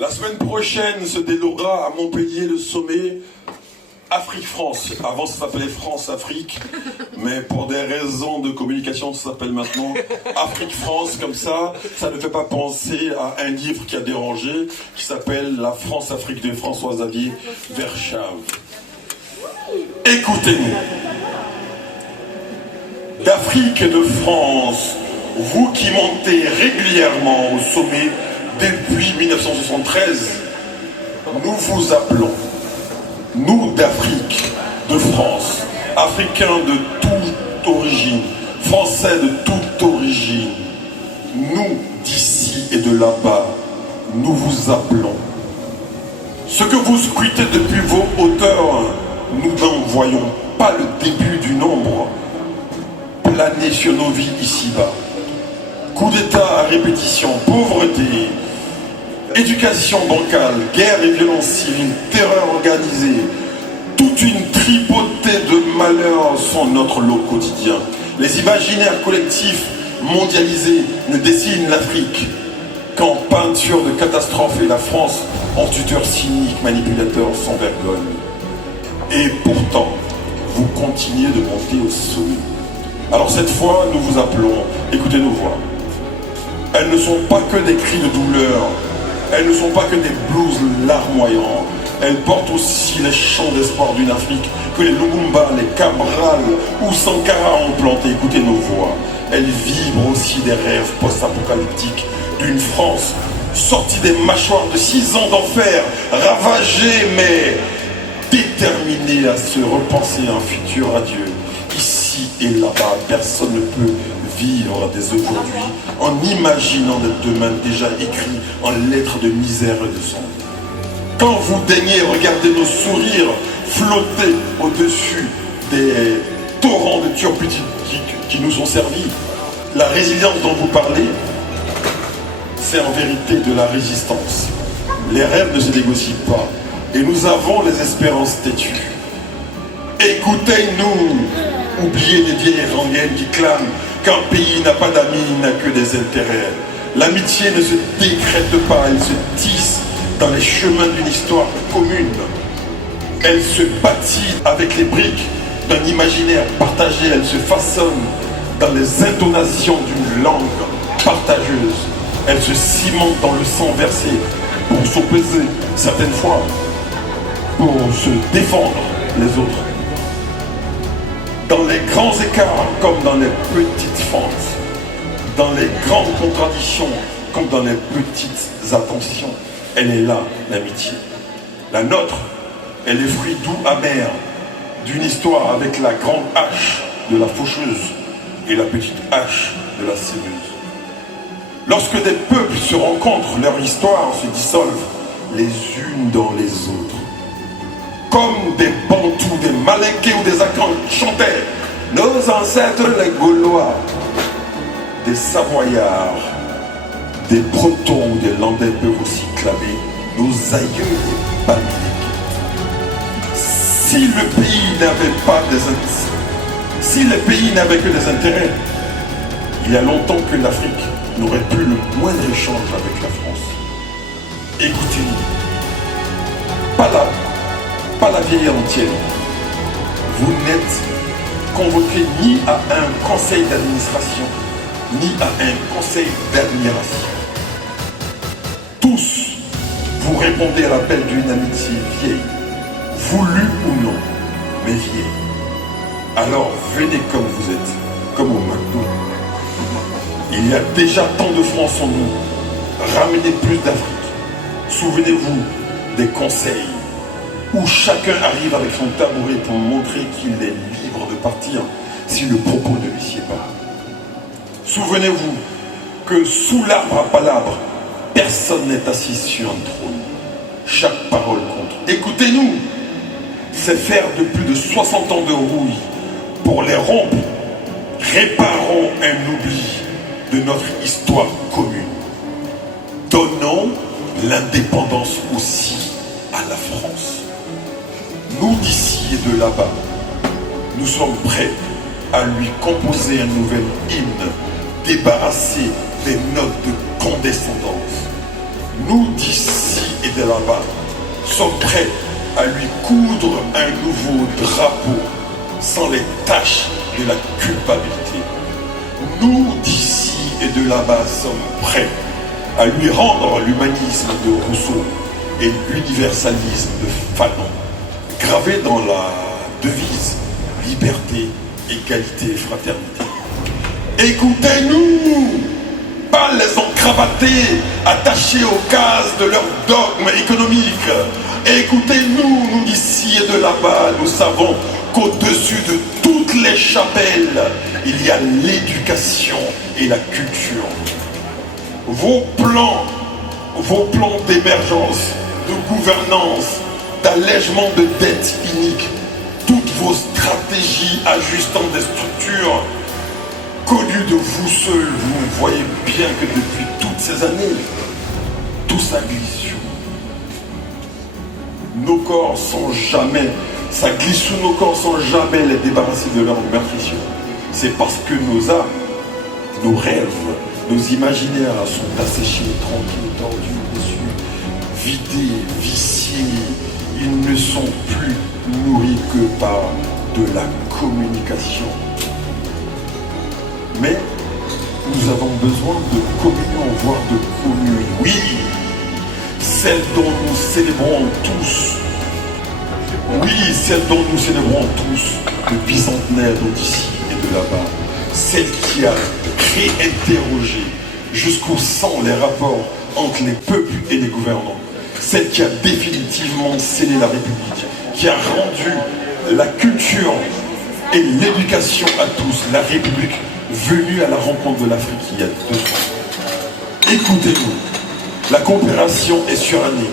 La semaine prochaine se déroulera à Montpellier le sommet Afrique-France. Avant, ça s'appelait France-Afrique, mais pour des raisons de communication, ça s'appelle maintenant Afrique-France. Comme ça ne fait pas penser à un livre qui a dérangé, qui s'appelle La France-Afrique de François-Xavier Verschave. Écoutez-nous. D'Afrique et de France, vous qui montez régulièrement au sommet depuis 1973, nous vous appelons, nous d'Afrique, de France, Africains de toute origine, Français de toute origine, nous d'ici et de là-bas, nous vous appelons. Ce que vous scrutez depuis vos hauteurs, nous n'en voyons pas le début du nombre planer sur nos vies ici-bas. Coup d'État à répétition, pauvreté, éducation bancale, guerre et violence civile, terreur organisée, toute une tripotée de malheurs sont notre lot quotidien. Les imaginaires collectifs mondialisés ne dessinent l'Afrique qu'en peinture de catastrophe et la France en tuteur cynique, manipulateur sans vergogne. Et pourtant, vous continuez de monter au sommet. Alors cette fois, nous vous appelons, écoutez nos voix. Elles ne sont pas que des cris de douleur, elles ne sont pas que des blues larmoyants, elles portent aussi les chants d'espoir d'une Afrique que les Lumumba, les Cabral ou Sankara ont planté. Écoutez nos voix. Elles vibrent aussi des rêves post-apocalyptiques d'une France sortie des mâchoires de 6 ans d'enfer, ravagée mais déterminée à se repenser un futur radieux. Ici et là-bas, personne ne peut vivre dès aujourd'hui en imaginant des demain déjà écrits en lettres de misère et de sang. Quand vous daignez regarder nos sourires flotter au-dessus des torrents de turpitudes qui nous sont servis, la résilience dont vous parlez, c'est en vérité de la résistance. Les rêves ne se négocient pas et nous avons les espérances têtues. Écoutez-nous, oubliez les vieilles rengaines qui clament qu'un pays n'a pas d'amis, n'a que des intérêts. L'amitié ne se décrète pas, elle se tisse dans les chemins d'une histoire commune. Elle se bâtit avec les briques d'un imaginaire partagé, elle se façonne dans les intonations d'une langue partageuse. Elle se cimente dans le sang versé pour s'opposer certaines fois, pour se défendre les autres. Dans les grands écarts comme dans les petites fentes, dans les grandes contradictions comme dans les petites attentions, elle est là, l'amitié. La nôtre, elle est fruit doux amer d'une histoire avec la grande hache de la faucheuse et la petite hache de la sèveuse. Lorsque des peuples se rencontrent, leur histoire se dissolve les unes dans les autres. Comme des Bantous, des Malinqués ou des Akans chantaient nos ancêtres les Gaulois, des Savoyards, des Bretons ou des Landais peuvent aussi clamer nos aïeux les Balmiques. Si le pays n'avait pas des intérêts, si les pays n'avaient que des intérêts, il y a longtemps que l'Afrique n'aurait plus le moindre échange avec la France. Écoutez-nous, pas la vieille entière. Vous n'êtes convoqué ni à un conseil d'administration, ni à un conseil d'admiration. Tous, vous répondez à l'appel d'une amitié vieille, voulue ou non, mais vieille. Alors venez comme vous êtes, comme au McDo. Il y a déjà tant de France en nous. Ramenez plus d'Afrique. Souvenez-vous des conseils où chacun arrive avec son tabouret pour montrer qu'il est libre de partir si le propos ne lui sied pas. Souvenez-vous que sous l'arbre à palabres, personne n'est assis sur un trône. Chaque parole compte. Écoutez-nous, c'est faire de plus de 60 ans de rouille. Pour les rompre, réparons un oubli de notre histoire commune. Donnons l'indépendance aussi à la France. Nous d'ici et de là-bas, nous sommes prêts à lui composer un nouvel hymne, débarrassé des notes de condescendance. Nous d'ici et de là-bas sommes prêts à lui coudre un nouveau drapeau sans les taches de la culpabilité. Nous d'ici et de là-bas sommes prêts à lui rendre l'humanisme de Rousseau et l'universalisme de Fanon, gravé dans la devise liberté, égalité, fraternité. Écoutez-nous, pas les encravatés, attachés aux cases de leur dogme économique. Écoutez-nous, nous d'ici et de là-bas, nous savons qu'au-dessus de toutes les chapelles, il y a l'éducation et la culture. Vos plans d'émergence, de gouvernance, d'allègement de dettes iniques, toutes vos stratégies ajustant des structures connues de vous seuls, vous voyez bien que depuis toutes ces années, tout ça glisse sur nous. Nos corps sont jamais, ça glisse sous nos corps sans jamais les débarrasser de leur meurtrissure. C'est parce que nos âmes, nos rêves, nos imaginaires sont asséchés, tranquilles, tordus, déçus, vidés, viciés. Ils ne sont plus nourris que par de la communication. Mais nous avons besoin de communion, voire de communion. Oui, celle dont nous célébrons tous. Oui, celle dont nous célébrons tous le bicentenaire d'ici et de là-bas. Celle qui a réinterrogé jusqu'au sang les rapports entre les peuples et les gouvernants. Celle qui a définitivement scellé la République, qui a rendu la culture et l'éducation à tous, la République venue à la rencontre de l'Afrique il y a 2 ans. Écoutez-nous, la coopération est surannée,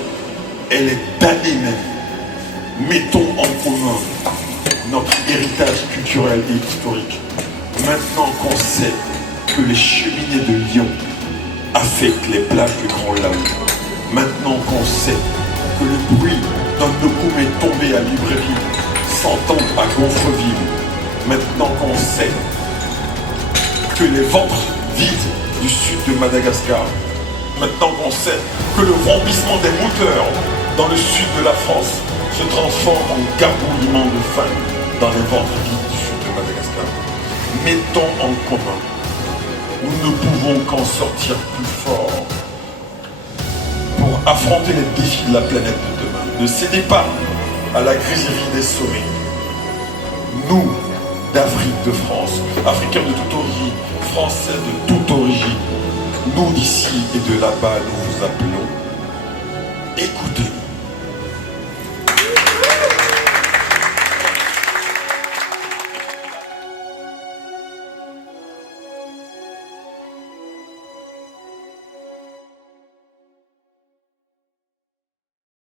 elle est d'année même. Mettons en commun notre héritage culturel et historique. Maintenant qu'on sait que les cheminées de Lyon affectent les plages du Grand Laou, maintenant qu'on sait que le bruit d'un Nokoumé tombé à librairie s'entend à Gonfreville, maintenant qu'on sait que les ventres vides du sud de Madagascar, maintenant qu'on sait que le vrombissement des moteurs dans le sud de la France se transforme en garbouillement de faim dans les ventres vides du sud de Madagascar. Mettons en commun. Nous ne pouvons qu'en sortir plus fort pour affronter les défis de la planète de demain. Ne cédez pas à la griserie des sommets. Nous, d'Afrique, de France, Africains de toute origine, Français de toute origine, nous d'ici et de là-bas, nous vous appelons. Écoutez-nous.